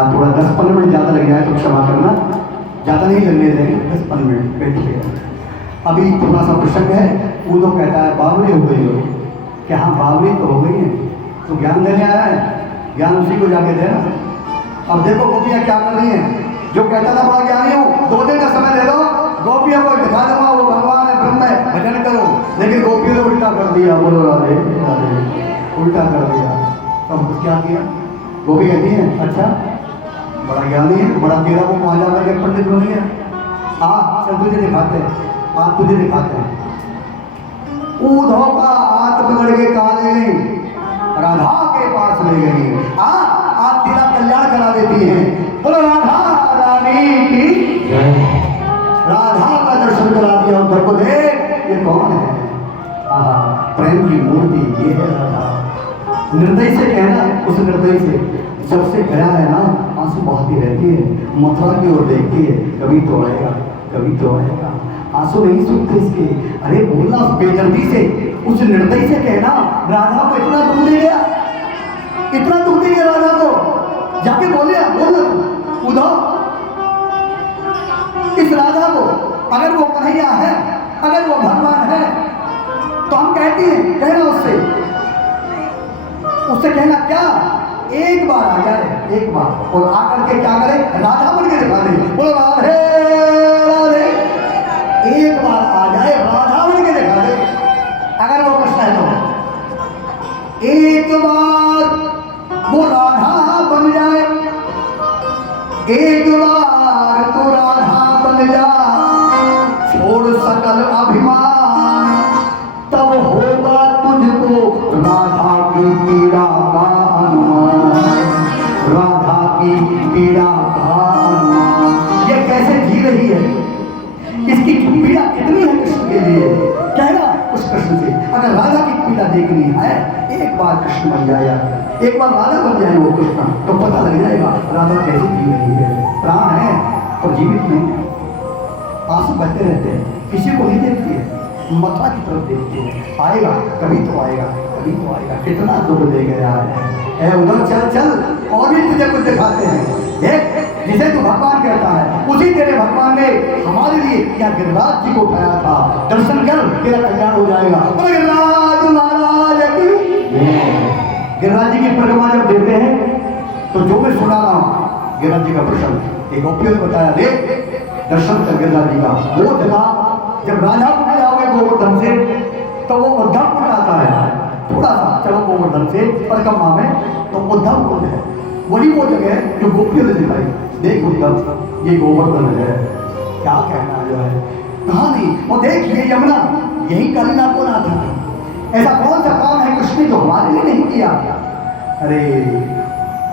आज थोड़ा 10-15 मिनट ज़्यादा लग जाए तो क्षमा करना, ज़्यादा नहीं लगने देंगे, 10-15 मिनट बैठिएगा। अभी थोड़ा सा प्रसंग है, वो तो कहता है बावरी हो गई हो, कि हाँ बावरी तो हो गई है, तो ज्ञान देने आया है, ज्ञान उसी को जाके देना। अब देखो गोपियाँ क्या कर रही हैं, जो कहता था बड़ा ज्ञानी हूँ, 2 दिन का समय दे दो, गोपियों को दिखा दूंगा वो भगवान है, ब्रह्म है, भजन करो। लेकिन गोपियों ने उल्टा कर दिया, बोलो राधे राधे, उल्टा कर दिया। तो हमको क्या किया? गोपी कहती है अच्छा बड़ा ज्ञानी है, बड़ा तेरा वो वहाँ जा करके पंडित बन गया, हाँ चल तुझे दिखाते हैं, आज तुझे दिखाते हैं। ऊधो का हाथ पकड़ के काले राधा के पास ले गई, आज तेरा कल्याण करा देती है, बोलो राधा रानी की। राधा का दर्शन करा दिया उधर को, देख ये कौन है, प्रेम की मूर्ति ये है राधा। निर्दय से कहना, उस निर्दय से जब से गया है ना, आंसू बहाती रहती है, मथुरा की ओर देखती है, कभी तो आएगा कभी तो आएगा, आंसू नहीं सूखते इसके। अरे बोलना उस बेदर्दी से, उस निर्दय से कहना, राधा को इतना दुख दे गया, इतना दुख दे गया राधा को, जाके बोले बोल उधर इस राधा को, अगर वो कन्हैया है, अगर वो भगवान है, तो हम कहते हैं, कहना उससे कहना क्या, एक बार आ जाए, एक बार, और आकर के क्या करे, राधा बन के दिखा दे, बोलो राधे राधे, एक बार आ जाए, राधा बन के दिखा दे, अगर वो कृष्ण है तो एक बार वो राधा बन जाए, एक बार तो राधा बन जा, छोड़ सकल अभिमान, तब होगा तुझको राधा की पीड़ा का अनुमान, राधा की पीड़ा का अनुमान। ये कैसे जी रही है, इसकी पीड़ा कितनी है कृष्ण के लिए, कहना उस कृष्ण से, अगर राधा की पीड़ा देखनी है, एक बार कृष्ण बन जाए, एक बार राधा बन जाए वो कृष्ण, तो पता लग जाएगा राधा कैसे जी रही है। प्राण है और जीवित नहीं है, आंसू बहते रहते हैं, किसी को नहीं देखती है, मथुरा की तरफ देखती है, आएगा कभी तो आएगा, कभी तो आएगा, कितना दुख दे गया है। उधर चल चल, और भी तुझे कुछ दिखाते हैं, देख जिसे तू भगवान कहता है, उसी तेरे भगवान ने हमारे लिए क्या गिरिराज जी को उठाया था, दर्शन कर तेरा कल्याण हो जाएगा। गिरिराज महाराज की, गिरिराज जी की परिक्रमा जब देते हैं तो जो मैं सुना रहा हूँ गिरिराज जी का प्रसंग, एक गोपियों ने बताया, देख दर्शन कर गिरिराज जी का, वो जगह जब राधा को जाओगे गोवर्धन से, तो वो उद्धव कुंड आता है, थोड़ा सा चलो गोवर्धन से परिक्रमा में, तो उद्धव कुंड है, वही वो जगह जो गोपियों ने दिखाई, देख उद्धव ये गोवर्धन है, क्या कहना जो है, कहा नहीं, और देख ये यमुना, यही कालीनाथ को नाथ है, ऐसा कौन सा काम है कृष्ण ने जो हमारे लिए नहीं किया। अरे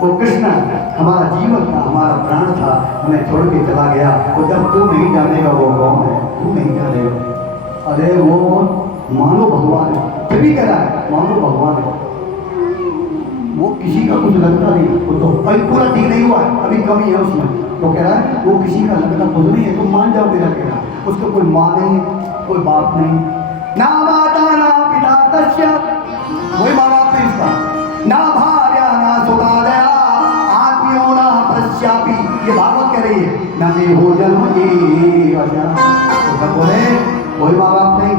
वो कृष्ण हमारा जीवन था, हमारा प्राण था, हमें छोड़ के चला गया, और जब तू नहीं जानेगा वो कौन है, तू नहीं जानेगा। अरे वो मानो भगवान है, फिर भी कह रहा है मानो भगवान है, वो किसी का कुछ लगता नहीं, वो तो अभी पूरा ठीक नहीं हुआ, अभी कमी है उसमें, तो कह रहा है वो किसी का लगता खुद नहीं है, तुम मान जाओ मेरा कहना, उसका कोई माँ नहीं, कोई बाप नहीं, ना माता ना पिता तस्य, कोई माँ बाप नहीं उसका, ना भार्या ना सुता दया, आत्मियों ना पश्चापी, ये भागवत कह रही है, ना भी हो जन्म की वजह, तो बोले कोई माँ बाप नहीं,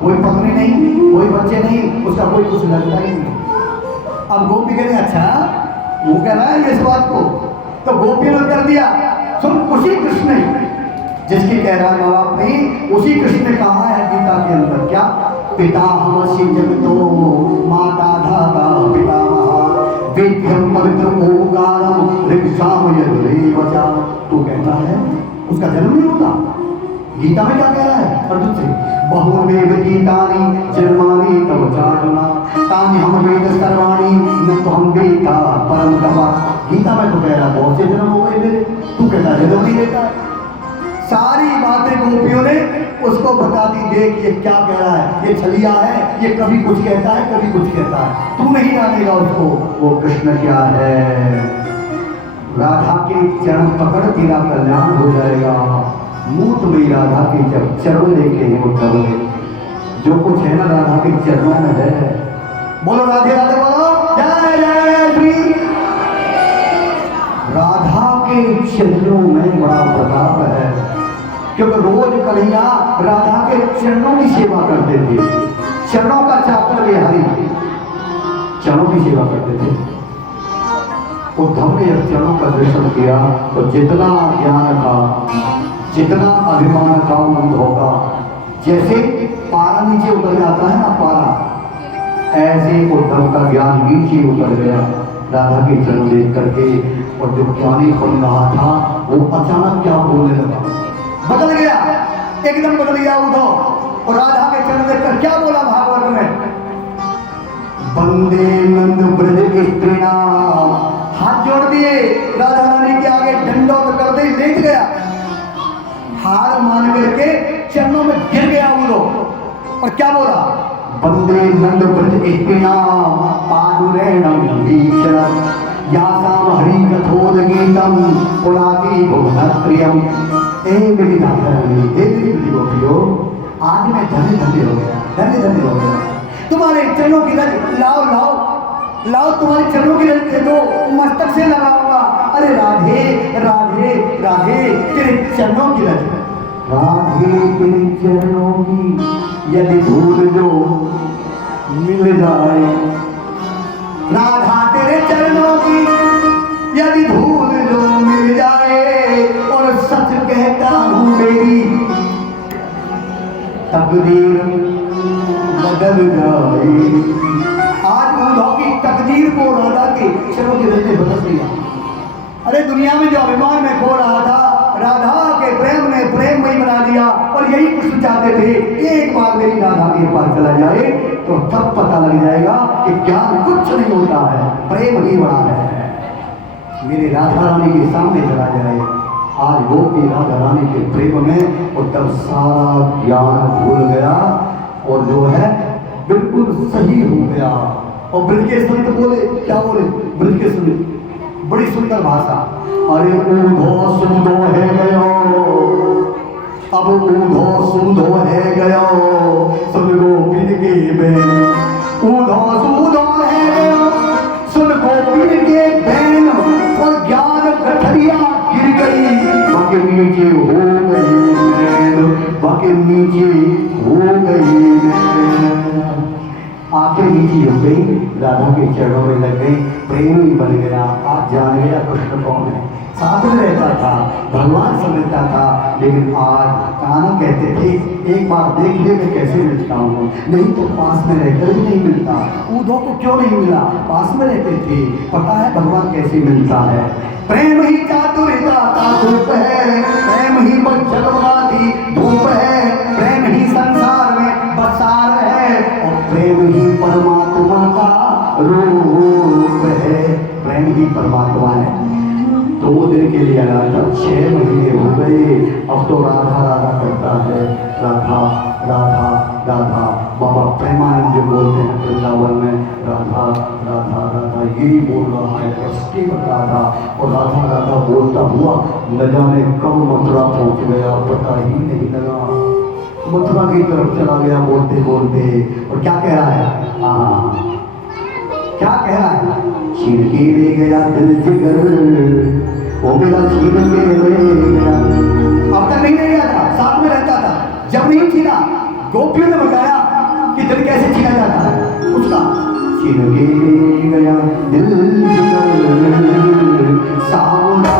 कोई पत्नी नहीं, कोई बच्चे नहीं, उसका कोई कुछ लगता ही नहीं। अब गोपी कह रही अच्छा, वो कह रहा है इस बात को, तो गोपी ने कर दिया, सुन उसी कृष्ण ने जिसकी कह रहा है माँ बाप नहीं, उसी कृष्ण ने कहा है गीता के अंदर, क्या पिता हमसी जगतो माता धाता पिता वेद्यम पवित्र ओंकारम ऋक्साम यद्रेवचा, तो कहता है उसका जन्म नहीं होता। गीता में क्या कह रहा है अर्जुन से, बहुमेव गीतानि जन्मानि तव चार्जुना तानि हम वेद सर्वाणि न तो हम वेदा परम तपा। गीता में तो कह रहा बहुत से जन्म हो गए मेरे, तू कहता जन्म नहीं लेता। सारी बातें गोपियों ने उसको बता दी, देख ये क्या कह रहा है, ये छलिया है, ये कभी कुछ कहता है कभी कुछ कहता है, तू नहीं जानेगा उसको वो कृष्ण क्या है। राधा के चरण पकड़ तेरा कल्याण हो जाएगा, मूत में राधा के जब चरण लेके वो चलो, जो कुछ है ना राधा के चरणों में है। बोलो राधे राधे, बोलो जय जय श्री राधा के चरणों में बड़ा प्रताप है। क्योंकि रोज कन्हैया राधा के चरणों की सेवा करते थे, चरणों का चाकर बिहारी, चरणों की सेवा करते थे। उद्धव ने जब चरणों का दर्शन किया तो जितना ज्ञान था, जितना अभिमान था उद्धव का, जैसे पारा नीचे उतर जाता है ना पारा, ऐसे उद्धव का ज्ञान नीचे उतर गया राधा के चरण देख करके। और जो ज्ञानी बन रहा था वो अचानक क्या बोलने लगा, बदल गया, एकदम बदल गया उद्धव। और राधा के चरण देखकर क्या बोला भागवत में, वंदे नंद ब्रज स्त्रीणा, हाथ जोड़ दिए राधा रानी के आगे, दंडोत कर दे, लेट गया, हार मान करके चरणों में गिर गया उद्धव। और क्या बोला, वंदे नंद ब्रज स्त्रीणा पादुरेणम वीक्षण यासाम हरि कथोदगीतम पुराति भुवनप्रियम। ए मेरी राधा रानी, ए मेरी गोपियों, आज मैं धन्य धन्य हो गया, धन्य धन्य हो गया। तुम्हारे चरणों की रज लाओ लाओ लाओ, तुम्हारे चरणों की रज दे दो, मस्तक से लगाऊंगा। अरे राधे राधे राधे तेरे चरणों की रज, राधे तेरे चरणों की यदि धूल जो मिल जाए, राधा तेरे चरणों की यदि धूल जो मिल जाए, और सच कहता हूँ मेरी तकदीर बदल जाए। आज उद्धव की तकदीर को राधा के चरणों की रज ने बदल दिया। अरे दुनिया में जो अभिमान में खो रहा था, राधा के प्रेम ने प्रेममयी बना दिया। और यही कृष्ण चाहते थे, एक बार मेरी राधा के पास चला जाए तो तब पता लग जाएगा कि ज्ञान कुछ नहीं होता है, प्रेम ही बड़ा है। मेरे राधा रानी के सामने चला जाए, आज गोपी राधा रानी के प्रेम में, और तब सारा ज्ञान भूल गया और जो है बिल्कुल सही हो गया। और ब्रज के संत बोले, क्या बोले, ब्रज के संत, बड़ी सुंदर भाषा, अरे ऊधो सुंदो है गयो, अब ऊधो सुंदो है गयो, सुन गोपिन के बैन, ऊधो सुंदो है गयो, सुन गोपिन के बैन, और ज्ञान गठरिया गिर गई, बाकी नीचे हो गई नैन, बाकी नीचे हो गई नैन, आंखें नीची हो गई, राधा के चरणों में लग गई, प्रेम ही बन गया। आज जान गया कृष्ण कौन है, साथ में रहता था, भगवान समझता था, लेकिन आज कान्हा कहते थे एक बार देख ले मैं कैसे मिलता हूँ, नहीं तो पास में रहकर भी नहीं मिलता। उद्धव को क्यों नहीं मिला, पास में रहते थे, पता है भगवान कैसे मिलता है। प्रेम ही चातुर्यता का धूप है, प्रेम ही जगमगाती धूप है, प्रेम ही संसार में बसार है, और प्रेम ही परमात्मा का रूप है। प्रेम ही परमात्मा है। 2 दिन के लिए आया था, 6 महीने हो गए, अब तो राधा राधा करता है, राधा राधा राधा। बाबा प्रेमानंद जो बोलते हैं वृंदावन में, राधा राधा राधा यही बोल रहा है, केवल राधा। और राधा राधा बोलता हुआ न जाने कब मथुरा पहुंच गया, पता ही नहीं लगा, मथुरा की तरफ चला गया बोलते बोलते। और क्या कह रहा है, क्या कह रहा है, छीन के ले गया दिल जिगर, वो मेरा छीन के ले गया। अब तक नहीं ले गया था, साथ में रहता था, जब नहीं छीना, गोपियों ने बताया कि दिल कैसे छीना जाता है उसका। छीन के ले गया दिल जिगर, सावरा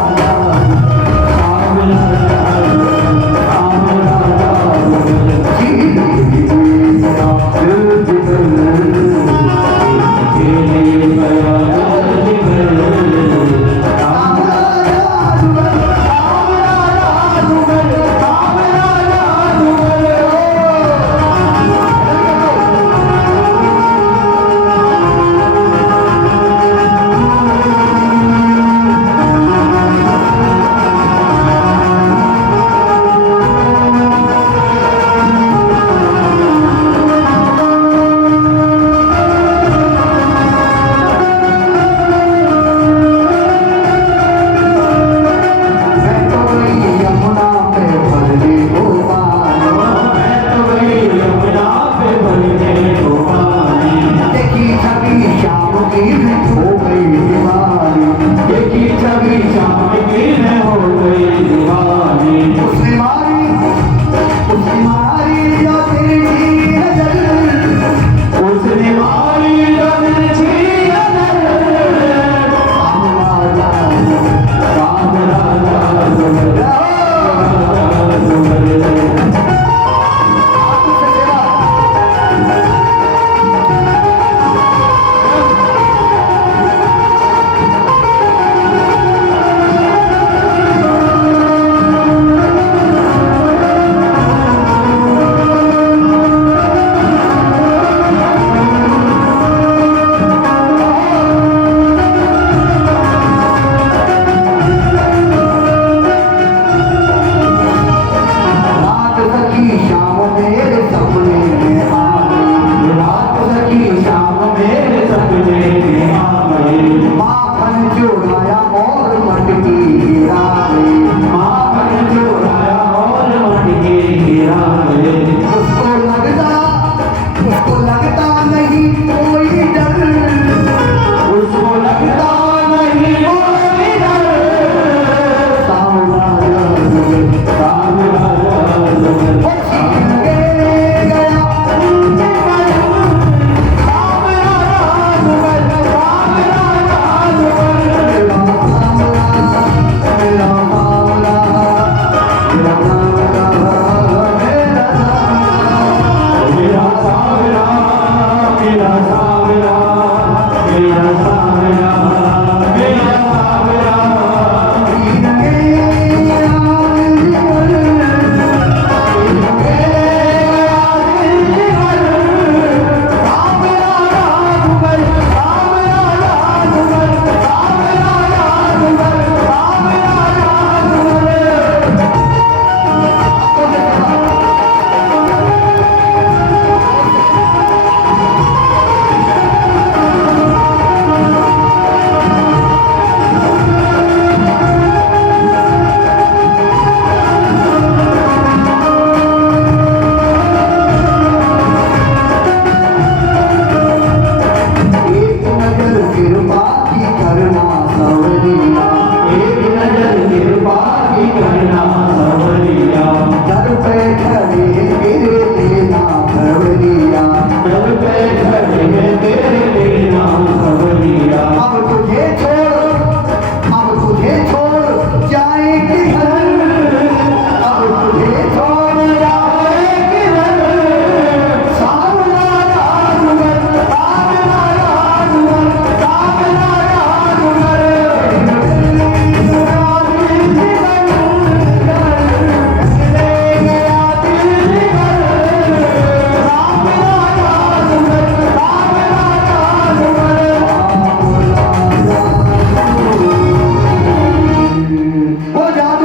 हो जाता